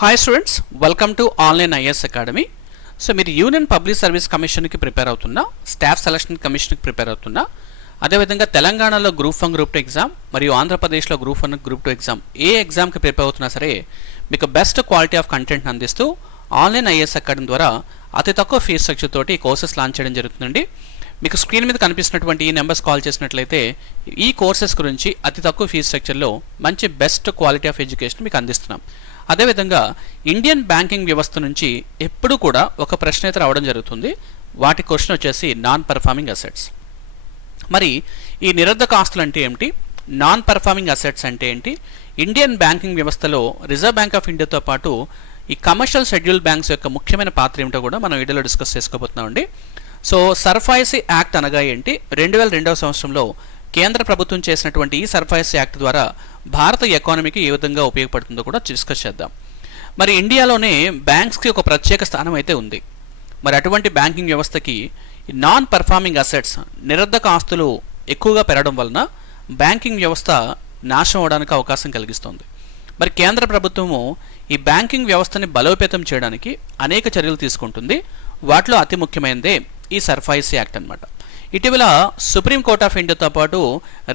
Hi students, welcome to online IAS academy. So మీరు union public service కమిషన్కి prepare అవుతున్నా, staff selection కమిషన్కి prepare అవుతున్నా, అదేవిధంగా తెలంగాణలో గ్రూప్ 1 గ్రూప్ 2 ఎగ్జామ్ మరియు ఆంధ్రప్రదేశ్లో గ్రూప్ 1 గ్రూప్ 2 ఎగ్జామ్ ఏ ఎగ్జామ్కి ప్రిపేర్ అవుతున్నా సరే మీకు బెస్ట్ క్వాలిటీ ఆఫ్ కంటెంట్ని అందిస్తూ ఆన్లైన్ ఐఏఎస్ అకాడమీ ద్వారా అతి తక్కువ ఫీజు స్ట్రక్చర్ తోటి ఈ కోర్సెస్ లాంచ్ చేయడం జరుగుతుందండి. మీకు స్క్రీన్ మీద కనిపిస్తున్నటువంటి ఈ నెంబర్స్ కాల్ చేసినట్లయితే ఈ కోర్సెస్ గురించి అతి తక్కువ ఫీజు స్ట్రక్చర్లో మంచి బెస్ట్ క్వాలిటీ ఆఫ్ ఎడ్యుకేషన్ మీకు అందిస్తున్నాం. అదేవిధంగా ఇండియన్ బ్యాంకింగ్ వ్యవస్థ నుంచి ఎప్పుడు కూడా ఒక ప్రశ్న అయితే రావడం జరుగుతుంది. వాటి క్వశ్చన్ వచ్చేసి నాన్ పర్ఫార్మింగ్ అసెట్స్. మరి ఈ నిరర్ధక ఆస్తులు అంటే ఏమిటి, నాన్ పర్ఫార్మింగ్ అసెట్స్ అంటే ఏంటి, ఇండియన్ బ్యాంకింగ్ వ్యవస్థలో రిజర్వ్ బ్యాంక్ ఆఫ్ ఇండియాతో పాటు ఈ కమర్షియల్ షెడ్యూల్ బ్యాంక్స్ యొక్క ముఖ్యమైన పాత్ర ఏమిటో కూడా మనం వీడియోలో డిస్కస్ చేసుకోబోతున్నామండి. సో సర్ఫాయిసీ యాక్ట్ అనగా ఏంటి, 2002వ సంవత్సరంలో కేంద్ర ప్రభుత్వం చేసినటువంటి ఈ సర్ఫాయిసీ యాక్ట్ ద్వారా భారత ఎకానమీకి ఏ విధంగా ఉపయోగపడుతుందో కూడా డిస్కస్ చేద్దాం. మరి ఇండియాలోనే బ్యాంక్స్కి ఒక ప్రత్యేక స్థానం అయితే ఉంది. మరి అటువంటి బ్యాంకింగ్ వ్యవస్థకి నాన్ పర్ఫార్మింగ్ అసెట్స్, నిరర్ధక ఆస్తులు ఎక్కువగా పెరగడం వలన బ్యాంకింగ్ వ్యవస్థ నాశనం అవడానికి అవకాశం కలిగిస్తుంది. మరి కేంద్ర ప్రభుత్వము ఈ బ్యాంకింగ్ వ్యవస్థని బలోపేతం చేయడానికి అనేక చర్యలు తీసుకుంటుంది. వాటిలో అతి ముఖ్యమైనదే ఈ సర్ఫాయిసీ యాక్ట్ అన్నమాట. ఇటీవల సుప్రీం కోర్ట్ ఆఫ్ ఇండియాతో పాటు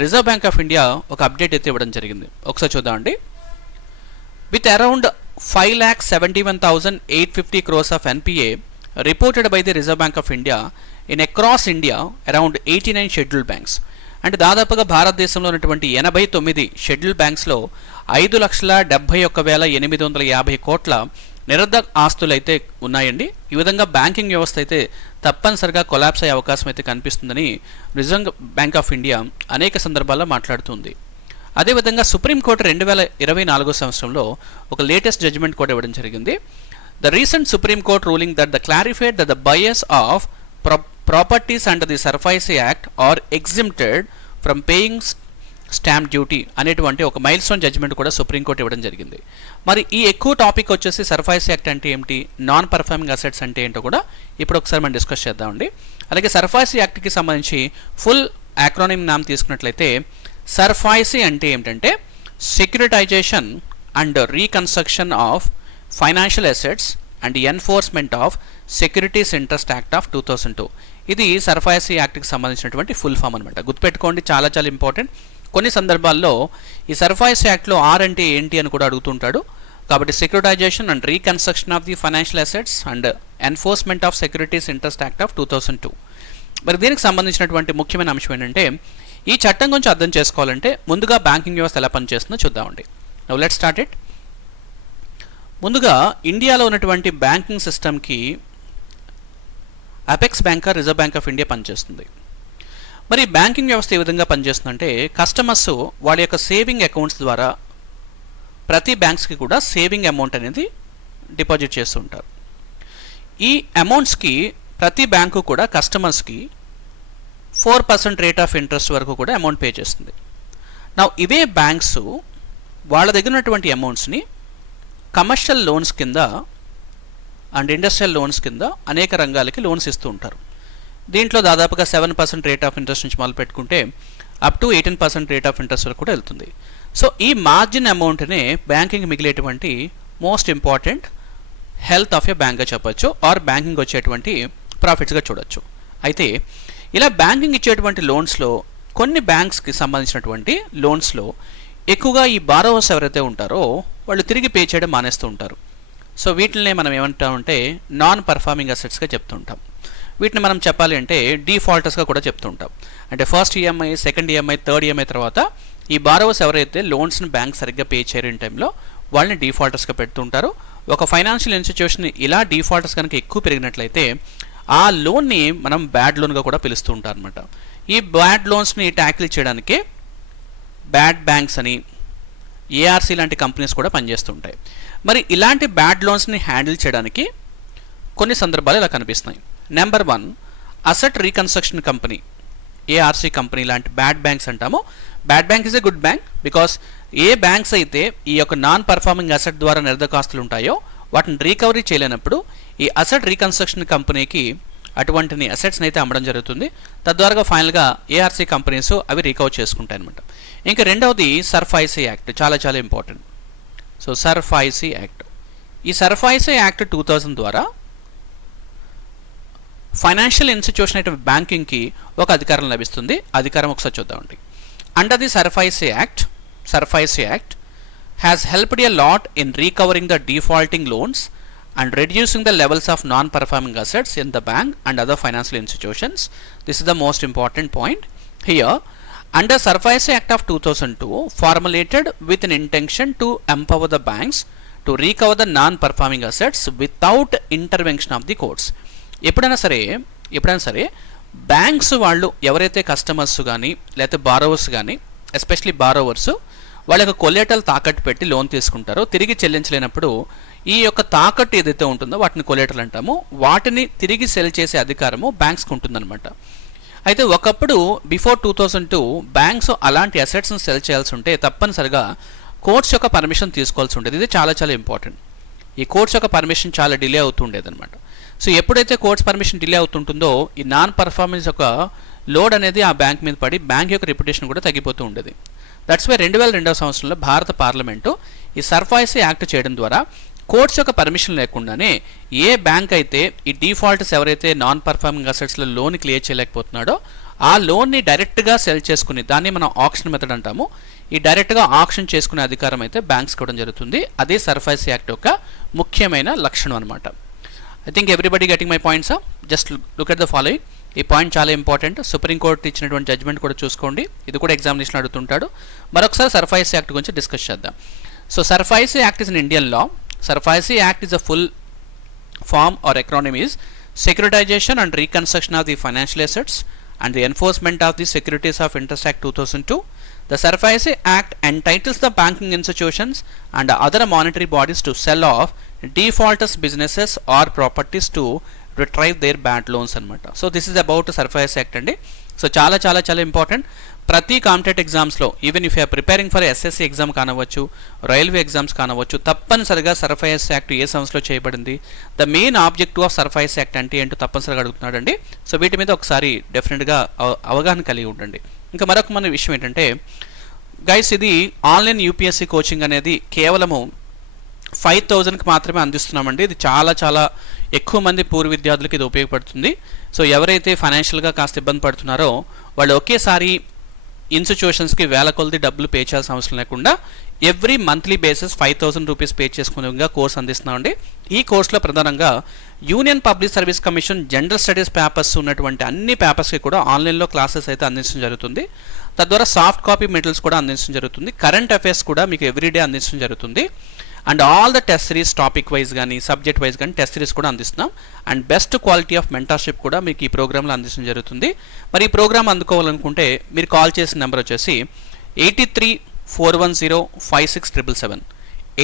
రిజర్వ్ బ్యాంక్ ఆఫ్ ఇండియా ఒక అప్డేట్ అయితే ఇవ్వడం జరిగింది. ఒకసారి చూద్దామండి. With around 5,71,850 crores of NPA reported by the reserve bank of India in across India around 89 scheduled banks. అంటే దాదాపుగా భారతదేశంలో ఉన్నటువంటి 89 షెడ్యూల్డ్ బ్యాంక్స్లో 5,71,850 కోట్ల నిరర్ధక ఆస్తులు అయితే ఉన్నాయండి. ఈ విధంగా బ్యాంకింగ్ వ్యవస్థ అయితే తప్పనిసరిగా కొలాప్స్ అయ్యే అవకాశం అయితే కనిపిస్తుందని రిజర్వ్ బ్యాంక్ ఆఫ్ ఇండియా అనేక సందర్భాల్లో మాట్లాడుతుంది. అదేవిధంగా సుప్రీంకోర్టు 2024 సంవత్సరంలో ఒక లేటెస్ట్ జడ్జిమెంట్ కూడా ఇవ్వడం జరిగింది. The recent supreme court ruling that the clarified that the buyers of properties under the SARFAESI act are exempted from paying stamp duty అనేటువంటి ఒక మైల్ స్టోన్ జడ్జిమెంట్ కూడా సుప్రీంకోర్టు ఇవ్వడం జరిగింది. మరి ఈ ఎక్కువ టాపిక్ వచ్చేసి సర్ఫాయిసీ యాక్ట్ అంటే ఏమిటి, నాన్ పర్ఫార్మింగ్ అసెట్స్ అంటే ఏంటో కూడా ఇప్పుడు ఒకసారి మనం డిస్కస్ చేద్దామండి. అలాగే సర్ఫాయిసీ యాక్ట్కి సంబంధించి ఫుల్ యాక్రోనిమ్ నామ్ తీసుకున్నట్లయితే సర్ఫాయిసీ అంటే ఏమిటంటే securitisation and reconstruction of financial assets and enforcement of securities interest act of 2002. ఇది సర్ఫాయిసీ యాక్ట్కి సంబంధించినటువంటి ఫుల్ ఫామ్ అనమాట. గుర్తుపెట్టుకోండి, చాలా చాలా ఇంపార్టెంట్. కొన్ని సందర్భాల్లో ఈ సర్ఫాయిసీ యాక్ట్లో ఆర్ అంటే ఏంటి అని కూడా అడుగుతుంటాడు. కాబట్టి securitisation and reconstruction of the financial assets and enforcement of securities interest act of 2002. మరి దీనికి సంబంధించినటువంటి ముఖ్యమైన అంశం ఏంటంటే ఈ చట్టం గురించి అర్థం చేసుకోవాలంటే ముందుగా బ్యాంకింగ్ వ్యవస్థ ఎలా పనిచేస్తుందో చూద్దామండి. Now let's start it. ముందుగా ఇండియాలో ఉన్నటువంటి బ్యాంకింగ్ సిస్టమ్కి apex bank, reserve bank of India పనిచేస్తుంది. మరి బ్యాంకింగ్ వ్యవస్థ ఏ విధంగా పనిచేస్తుందంటే కస్టమర్స్ వాళ్ళ యొక్క సేవింగ్ అకౌంట్స్ ద్వారా ప్రతి బ్యాంక్స్కి కూడా సేవింగ్ అమౌంట్ అనేది డిపాజిట్ చేస్తూ ఉంటారు. ఈ అమౌంట్స్కి ప్రతి బ్యాంకు కూడా కస్టమర్స్కి 4% రేట్ ఆఫ్ ఇంట్రెస్ట్ వరకు కూడా అమౌంట్ పే చేస్తుంది. నా ఇవే బ్యాంక్స్ వాళ్ళ దగ్గర ఉన్నటువంటి అమౌంట్స్ని కమర్షియల్ లోన్స్ కింద అండ్ ఇండస్ట్రియల్ లోన్స్ కింద అనేక రంగాలకి లోన్స్ ఇస్తూ ఉంటారు. దీంట్లో దాదాపుగా 7% రేట్ ఆఫ్ ఇంట్రెస్ట్ నుంచి మొదలు పెట్టుకుంటే up to 18% rate of interest వరకు కూడా వెళ్తుంది. సో ఈ మార్జిన్ అమౌంట్నే బ్యాంకింగ్ మిగిలేటువంటి most important health of a బ్యాంక్గా చెప్పొచ్చు, ఆర్ బ్యాంకింగ్ వచ్చేటువంటి ప్రాఫిట్స్గా చూడొచ్చు. అయితే ఇలా బ్యాంకింగ్ ఇచ్చేటువంటి లోన్స్లో కొన్ని బ్యాంక్స్కి సంబంధించినటువంటి లోన్స్లో ఎక్కువగా ఈ బారోవర్స్ ఎవరైతే ఉంటారో వాళ్ళు తిరిగి పే చేయడం మానేస్తూ ఉంటారు. సో వీటినే మనం ఏమంటామంటే నాన్ పర్ఫార్మింగ్ అసెట్స్గా చెప్తుంటాం. వీటిని మనం చెప్పాలి అంటే డిఫాల్టర్స్గా కూడా చెప్తుంటాం. అంటే first EMI, second EMI, third EMI తర్వాత ఈ బారోవర్స్ ఎవరైతే లోన్స్ని బ్యాంక్ సరిగ్గా పే చేయని టైంలో వాళ్ళని డిఫాల్టర్స్గా పెడుతుంటారు. ఒక ఫైనాన్షియల్ ఇన్స్టిట్యూషన్ ఇలా డిఫాల్టర్స్ కనుక ఎక్కువ పెరిగినట్లయితే ఆ లోన్ని మనం బ్యాడ్ లోన్గా కూడా పిలుస్తూ ఉంటారు అనమాట. ఈ బ్యాడ్ లోన్స్ని ట్యాకిల్ చేయడానికి బ్యాడ్ బ్యాంక్స్ అని ఏఆర్సీ లాంటి కంపెనీస్ కూడా పనిచేస్తుంటాయి. మరి ఇలాంటి బ్యాడ్ లోన్స్ని హ్యాండిల్ చేయడానికి కొన్ని సందర్భాలు ఇలా కనిపిస్తున్నాయి. Number 1, asset reconstruction company, ARC company లాంటి బ్యాడ్ బ్యాంక్స్ అంటాము. Bad bank is a good bank because A banks అయితే ఈ యొక్క నాన్ పర్ఫార్మింగ్ అసెట్ ద్వారా నిరర్ధకాస్తులు ఉంటాయో వాటిని రీకవరీ చేయలేనప్పుడు ఈ అసెట్ రీకన్స్ట్రక్షన్ కంపెనీకి అటువంటి అసెట్స్ని అయితే అమ్మడం జరుగుతుంది. తద్వారా ఫైనల్గా ఏఆర్సీ కంపెనీస్ అవి రీకవర్ చేసుకుంటాయి అనమాట. ఇంకా రెండవది సర్ఫాయిసీ యాక్ట్, చాలా చాలా ఇంపార్టెంట్. సో సర్ఫాయిసీ యాక్ట్ ఈ సర్ఫాయిసీ యాక్ట్ 2000 ద్వారా ఫైనాన్షియల్ ఇన్స్టిట్యూషన్ అయితే బ్యాంకింగ్కి ఒక అధికారం లభిస్తుంది. అధికారం ఒకసారి చూద్దామండి. Under the SARFAESI act has helped a lot in recovering the defaulting loans and reducing the levels of non-performing assets in the bank and other financial institutions. This is the most important point here. Under SARFAESI Act of 2002 formulated with an intention to empower the banks to recover the non-performing assets without intervention of the courts. ఎప్పుడైనా సరే banks వాళ్ళు ఎవరైతే customers కానీ లేకపోతే borrowers కానీ, especially borrowers వాళ్ళ యొక్క కొలేటల్ తాకట్టు పెట్టి లోన్ తీసుకుంటారో తిరిగి చెల్లించలేనప్పుడు ఈ యొక్క తాకట్టు ఏదైతే ఉంటుందో వాటిని కొలేటల్ అంటాము. వాటిని తిరిగి సెల్ చేసే అధికారము బ్యాంక్స్కి ఉంటుందన్నమాట. అయితే ఒకప్పుడు బిఫోర్ 2002 బ్యాంక్స్ అలాంటి అసెట్స్ని సెల్ చేయాల్సి ఉంటే తప్పనిసరిగా కోర్ట్స్ యొక్క పర్మిషన్ తీసుకోవాల్సి ఉండేది. ఇది చాలా చాలా ఇంపార్టెంట్. ఈ కోర్ట్స్ యొక్క పర్మిషన్ చాలా డిలే అవుతుండేది అనమాట. సో ఎప్పుడైతే కోర్ట్స్ పర్మిషన్ డిలే అవుతుంటుందో ఈ నాన్ పర్ఫార్మెన్స్ యొక్క లోడ్ అనేది ఆ బ్యాంక్ మీద పడి బ్యాంక్ యొక్క రెప్యుటేషన్ కూడా తగ్గిపోతూ ఉండేది. దట్స్ వై 2002 సంవత్సరంలో భారత పార్లమెంటు ఈ సర్ఫాయిసీ యాక్ట్ చేయడం ద్వారా కోర్ట్స్ యొక్క పర్మిషన్ లేకుండానే ఏ బ్యాంక్ అయితే ఈ డిఫాల్ట్స్ ఎవరైతే నాన్ పర్ఫార్మింగ్ అసెట్స్లో లోన్ క్లియర్ చేయలేకపోతున్నాడో ఆ లోన్ని డైరెక్ట్గా సెల్ చేసుకుని, దాన్ని మనం ఆక్షన్ మెథడ్ అంటాము, ఈ డైరెక్ట్గా ఆక్షన్ చేసుకునే అధికారం అయితే బ్యాంక్స్ ఇవ్వడం జరుగుతుంది. అదే సర్ఫాయిసీ యాక్ట్ యొక్క ముఖ్యమైన లక్షణం అనమాట. I think everybody getting my points. Just look at the following. ఈ పాయింట్ చాలా ఇంపార్టెంట్. సుప్రీంకోర్టు ఇచ్చినటువంటి జడ్జ్మెంట్ కూడా చూసుకోండి. ఇది కూడా ఎగ్జామినేషన్ అడుగుతుంటాడు. మరొకసారి సర్ఫాయిసీ యాక్ట్ గురించి డిస్కస్ చేద్దాం. So SARFAESI act is in Indian law. Sarfaisi Act is a full form or acronym is Securitization and Reconstruction of the Financial Assets and the Enforcement of the Securities of Interest Act 2002. The Sarfaisi Act entitles the banking institutions and other monetary bodies to sell off defaulters businesses or properties to retrieve their bad loans అనమాట. So this is about SARFAESI act అండి. So చాలా చాలా చాలా important. ప్రతి competitive ఎగ్జామ్స్లో even if you're preparing for SSC exam కానవచ్చు, railway exams కానవచ్చు, తప్పనిసరిగా సర్ఫాయిసీ యాక్ట్ ఏ సంవత్సరంలో చేయబడింది, the main objective of SARFAESI act అంటే ఏంటో తప్పనిసరిగా అడుగుతున్నాడండి. సో వీటి మీద ఒకసారి డెఫినెట్గా అవగాహన కలిగి ఉండండి. ఇంకా మరొక మన విషయం ఏంటంటే గైస్, ఇది ఆన్లైన్ యూపీఎస్సీ కోచింగ్ అనేది కేవలము 5000కి మాత్రమే అందిస్తున్నామండి. ఇది చాలా చాలా ఎక్కువ మంది పూర్వ విద్యార్థులకు ఇది ఉపయోగపడుతుంది. సో ఎవరైతే ఫైనాన్షియల్గా కాస్త ఇబ్బంది పడుతున్నారో వాళ్ళు ఒకేసారి ఇన్స్టిట్యూషన్స్కి వేల కొలది డబ్బులు పే చేయాల్సిన అవసరం లేకుండా every monthly basis 5000 rupees pay చేసుకునే విధంగా కోర్స్ అందిస్తున్నామండి. ఈ కోర్సులో ప్రధానంగా union public service commission general studies papers ఉన్నటువంటి అన్ని పేపర్స్కి కూడా ఆన్లైన్లో క్లాసెస్ అయితే అందించడం జరుగుతుంది. తద్వారా సాఫ్ట్ కాపీ మెటీరియల్స్ కూడా అందించడం జరుగుతుంది. కరెంట్ అఫైర్స్ కూడా మీకు ఎవ్రీడే అందించడం జరుగుతుంది. And all the test series topic wise కానీ సబ్జెక్ట్ వైజ్ కానీ టెస్ట్ సిరీస్ కూడా అందిస్తున్నాం. And best quality of mentorship కూడా మీకు ఈ ప్రోగ్రాంలో అందించడం జరుగుతుంది. మరి ఈ ప్రోగ్రామ్ అందుకోవాలనుకుంటే మీరు కాల్ చేసిన నెంబర్ వచ్చేసి 8341056777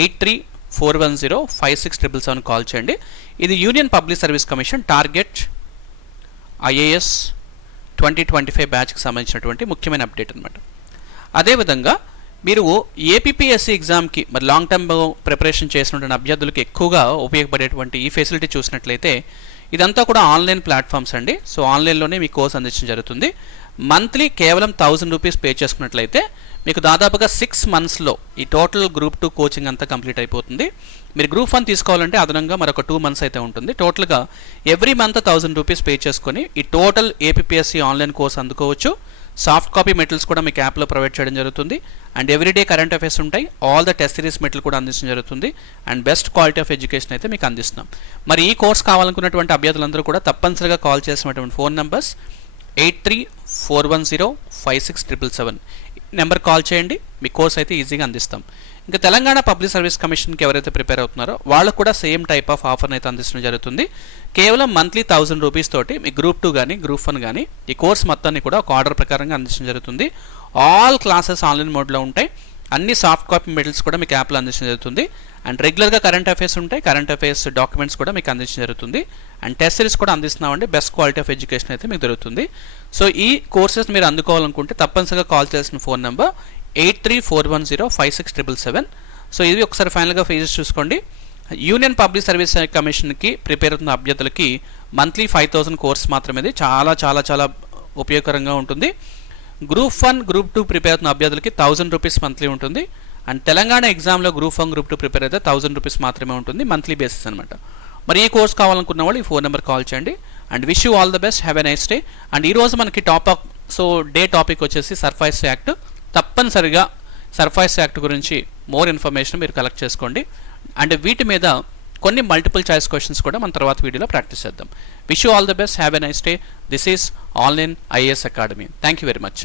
8341056777 కాల్ చేయండి. ఇది union public service commission target IAS 2025 బ్యాచ్కి సంబంధించినటువంటి ముఖ్యమైన అప్డేట్ అనమాట. అదేవిధంగా మీరు ఏపీపీఎస్సీ ఎగ్జామ్కి మరి లాంగ్ టర్మ్ ప్రిపరేషన్ చేసినటువంటి అభ్యర్థులకు ఎక్కువగా ఉపయోగపడేటువంటి ఈ ఫెసిలిటీ చూసినట్లయితే ఇదంతా కూడా ఆన్లైన్ ప్లాట్ఫామ్స్ అండి. సో ఆన్లైన్లోనే మీ కోర్స్ అందించడం జరుగుతుంది. మంత్లీ కేవలం 1000 రూపీస్ పే చేసుకున్నట్లయితే మీకు దాదాపుగా 6 మంత్స్లో ఈ టోటల్ గ్రూప్ 2 కోచింగ్ అంతా కంప్లీట్ అయిపోతుంది. మీరు గ్రూప్ 1 తీసుకోవాలంటే అదనంగా మరొక 2 మంత్స్ అయితే ఉంటుంది. టోటల్గా ఎవ్రీ మంత్ 1000 రూపీస్ పే చేసుకొని ఈ టోటల్ ఏపీపీఎస్సీ ఆన్లైన్ కోర్స్ అందుకోవచ్చు. సాఫ్ట్ కాపీ మెటీరియల్స్ కూడా మీకు యాప్లో ప్రొవైడ్ చేయడం జరుగుతుంది. అండ్ ఎవ్రీడే కరెంట్ అఫైర్స్ ఉంటాయి. All the test series material కూడా అందించడం జరుగుతుంది. And best quality of education అయితే మీకు అందిస్తున్నాం. మరి ఈ కోర్స్ కావాలనుకున్నటువంటి అభ్యర్థులందరూ కూడా తప్పనిసరిగా కాల్ చేసినటువంటి ఫోన్ నెంబర్స్ 8341056777 నెంబర్ కాల్ చేయండి. మీ కోర్స్ అయితే ఈజీగా అందిస్తాం. ఇంకా తెలంగాణ పబ్లిక్ సర్వీస్ కమిషన్కి ఎవరైతే ప్రిపేర్ అవుతున్నారో వాళ్ళకు కూడా సేమ్ టైప్ ఆఫ్ ఆఫర్ని అయితే అందించడం జరుగుతుంది. కేవలం మంత్లీ 1000 రూపీస్ తోటి మీ గ్రూప్ 2 కానీ గ్రూప్ 1 కానీ ఈ కోర్స్ మొత్తాన్ని కూడా ఒక ఆర్డర్ ప్రకారంగా అందించడం జరుగుతుంది. ఆల్ క్లాసెస్ ఆన్లైన్ మోడ్లో ఉంటాయి. అన్ని సాఫ్ట్ కాపీ మెటీరియల్స్ కూడా మీకు యాప్లో అందించడం జరుగుతుంది. అండ్ రెగ్యులర్గా కరెంట్ అఫైర్స్ ఉంటాయి. కరెంట్ అఫైర్స్ డాక్యుమెంట్స్ కూడా మీకు అందించడం జరుగుతుంది. అండ్ టెస్ట్ సిరీస్ కూడా అందిస్తున్నామండి. బెస్ట్ క్వాలిటీ ఆఫ్ ఎడ్యుకేషన్ అయితే మీకు దొరుకుతుంది. సో ఈ కోర్సెస్ మీరు అందుకోవాలనుకుంటే తప్పనిసరిగా కాల్ చేయాల్సిన ఫోన్ నెంబర్ 8341056777. సో ఇది ఒకసారి ఫైనల్గా ఫీజెస్ చూసుకోండి. యూనియన్ పబ్లిక్ సర్వీస్ కమిషన్కి ప్రిపేర్ అవుతున్న అభ్యర్థులకి మంత్లీ 5000 కోర్స్ మాత్రమే. చాలా చాలా చాలా ఉపయోగకరంగా ఉంటుంది. గ్రూప్ 1 గ్రూప్ 2 ప్రిపేర్ అవుతున్న అభ్యర్థులకి 1000 రూపీస్ మంత్లీ ఉంటుంది. అండ్ తెలంగాణ ఎగ్జామ్లో గ్రూప్ 1 గ్రూప్ 2 ప్రిపేర్ అయితే 1000 రూపీస్ మాత్రమే ఉంటుంది, మంత్లీ బేసిస్ అనమాట. మరి ఈ కోర్స్ కావాలనుకున్న వాళ్ళు ఈ ఫోన్ నెంబర్ కాల్ చేయండి. And wish you all the best, have a nice day. And ఈరోజు మనకి డే టాపిక్ వచ్చేసి సర్ఫేస్ యాక్ట్. తప్పనిసరిగా సర్ఫేస్ యాక్ట్ గురించి మోర్ ఇన్ఫర్మేషన్ మీరు కలెక్ట్ చేసుకోండి. అండ్ వీటి మీద కొన్ని మల్టిపుల్ చాయిస్ క్వశ్చన్స్ కూడా మన తర్వాత వీడియోలో ప్రాక్టీస్ చేద్దాం. Wish you all the best, have a nice day. This is online IAS academy. Thank you very much.